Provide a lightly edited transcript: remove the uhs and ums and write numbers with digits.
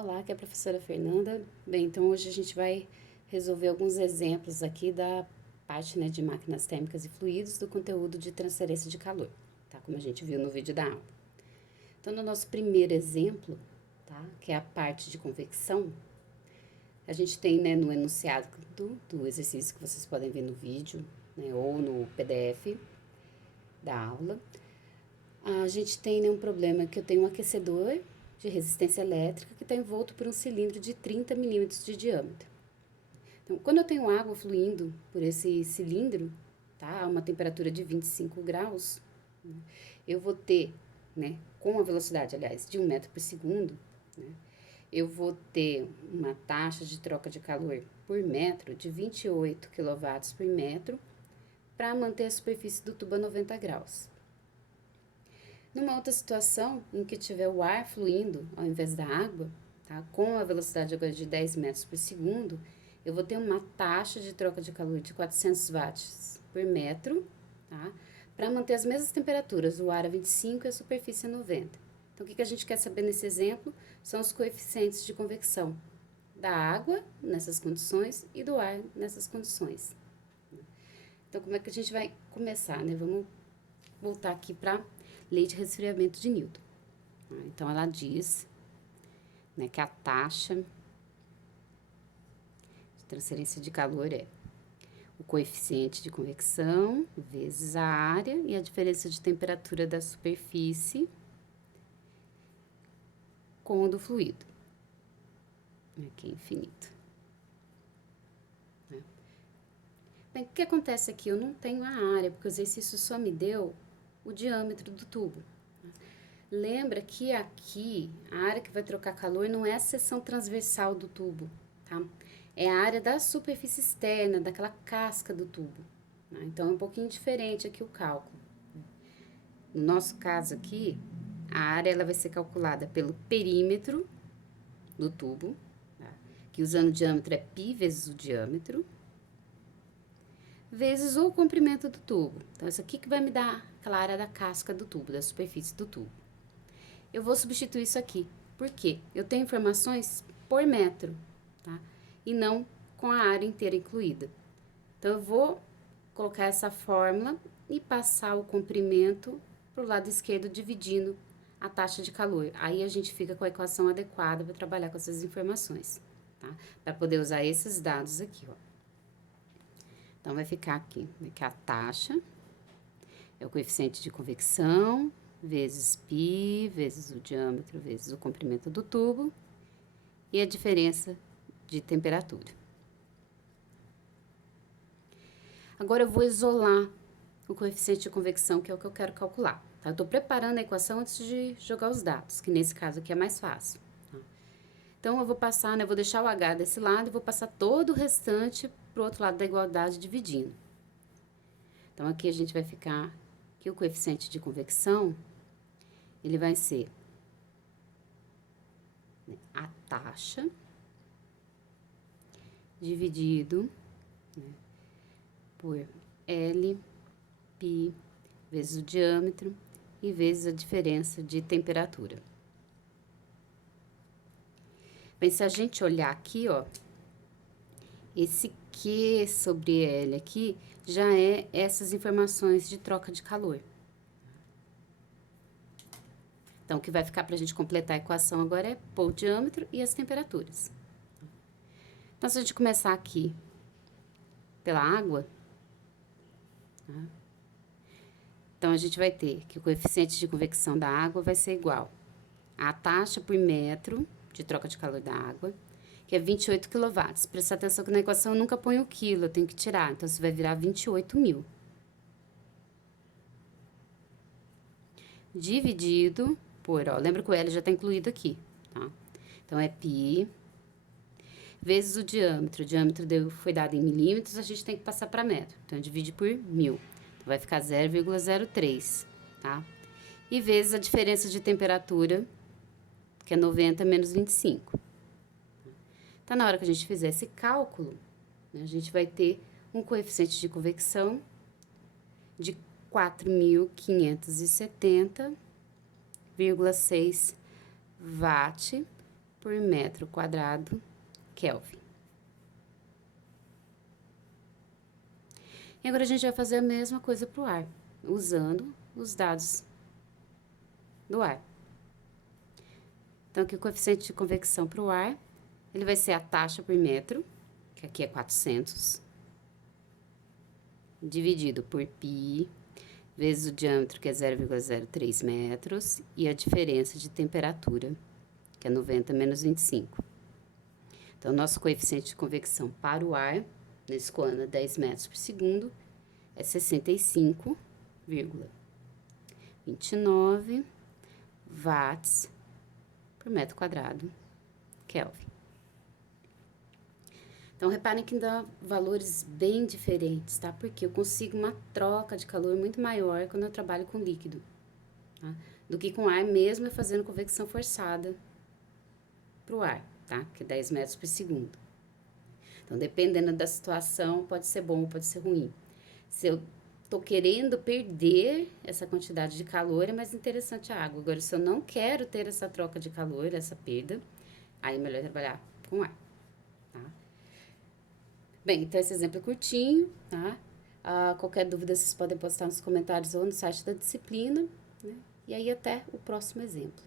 Olá, aqui é a professora Fernanda. Bem, então hoje a gente vai resolver alguns exemplos aqui da parte, de máquinas térmicas e fluidos do conteúdo de transferência de calor, tá? Como a gente viu no vídeo da aula. Então, no nosso primeiro exemplo, tá? Que é a parte de convecção, a gente tem, no enunciado do exercício que vocês podem ver no vídeo, ou no PDF da aula, a gente tem, um problema que eu tenho um aquecedor de resistência elétrica que está envolto por um cilindro de 30 milímetros de diâmetro. Então, quando eu tenho água fluindo por esse cilindro, tá, a uma temperatura de 25 graus, eu vou ter, com a velocidade, aliás, de 1 metro por segundo, eu vou ter uma taxa de troca de calor por metro de 28 kW por metro para manter a superfície do tubo a 90 graus. Numa outra situação, em que tiver o ar fluindo ao invés da água, tá, com a velocidade agora de 10 metros por segundo, eu vou ter uma taxa de troca de calor de 400 watts por metro, tá, para manter as mesmas temperaturas, o ar a 25 e a superfície a 90. Então, o que a gente quer saber nesse exemplo são os coeficientes de convecção da água nessas condições e do ar nessas condições. Então, como é que a gente vai começar, Vamos voltar aqui para lei de resfriamento de Newton. Então, ela diz, que a taxa de transferência de calor é o coeficiente de convecção vezes a área e a diferença de temperatura da superfície com o do fluido. Aqui é infinito. Bem, o que acontece aqui? Eu não tenho a área, porque o exercício só me deu o diâmetro do tubo. Lembra que aqui, a área que vai trocar calor não é a seção transversal do tubo, tá? É a área da superfície externa, daquela casca do tubo. Tá? Então, é um pouquinho diferente aqui o cálculo. No nosso caso aqui, a área ela vai ser calculada pelo perímetro do tubo, tá? Que usando o diâmetro é π vezes o diâmetro, vezes o comprimento do tubo. Então, isso aqui que vai me dar aquela área da casca do tubo, da superfície do tubo. Eu vou substituir isso aqui. Por quê? Eu tenho informações por metro, tá? E não com a área inteira incluída. Então, eu vou colocar essa fórmula e passar o comprimento para o lado esquerdo, dividindo a taxa de calor. Aí, a gente fica com a equação adequada para trabalhar com essas informações, tá? Para poder usar esses dados aqui, ó. Então, vai ficar aqui, que a taxa é o coeficiente de convecção, vezes π, vezes o diâmetro, vezes o comprimento do tubo, e a diferença de temperatura. Agora, eu vou isolar o coeficiente de convecção, que é o que eu quero calcular. Tá? Eu tô preparando a equação antes de jogar os dados, que nesse caso aqui é mais fácil. Tá? Então, eu vou passar, eu vou deixar o H desse lado e vou passar todo o restante pro outro lado da igualdade, dividindo. Então, aqui a gente vai ficar que o coeficiente de convecção, ele vai ser a taxa dividido por L, π, vezes o diâmetro e vezes a diferença de temperatura. Bem, se a gente olhar aqui, ó, esse Q sobre L aqui já é essas informações de troca de calor. Então, o que vai ficar para a gente completar a equação agora é pôr o diâmetro e as temperaturas. Então, se a gente começar aqui pela água, tá? Então, a gente vai ter que o coeficiente de convecção da água vai ser igual à taxa por metro de troca de calor da água, que é 28 kW. Presta atenção que na equação eu nunca ponho o quilo, eu tenho que tirar. Então, isso vai virar 28.000. Dividido por, ó, lembra que o L já está incluído aqui, tá? Então, é π vezes o diâmetro. O diâmetro foi dado em milímetros, a gente tem que passar para metro. Então, divide por 1.000. Então, vai ficar 0,03, tá? E vezes a diferença de temperatura, que é 90 menos 25. Então, na hora que a gente fizer esse cálculo, a gente vai ter um coeficiente de convecção de 4.570,6 watt por metro quadrado Kelvin. E agora a gente vai fazer a mesma coisa para o ar, usando os dados do ar. Então, aqui o coeficiente de convecção para o ar, ele vai ser a taxa por metro, que aqui é 400, dividido por π, vezes o diâmetro, que é 0,03 metros, e a diferença de temperatura, que é 90 menos 25. Então, nosso coeficiente de convecção para o ar, nesse coano a 10 metros por segundo, é 65,29 watts por metro quadrado Kelvin. Então, reparem que dá valores bem diferentes, tá? Porque eu consigo uma troca de calor muito maior quando eu trabalho com líquido, tá? Do que com ar, mesmo eu fazendo convecção forçada pro ar, tá? Que é 10 metros por segundo. Então, dependendo da situação, pode ser bom, pode ser ruim. Se eu tô querendo perder essa quantidade de calor, é mais interessante a água. Agora, se eu não quero ter essa troca de calor, essa perda, aí é melhor trabalhar com ar, tá? Bem, então esse exemplo é curtinho, tá? Qualquer dúvida vocês podem postar nos comentários ou no site da disciplina, né? E aí até o próximo exemplo.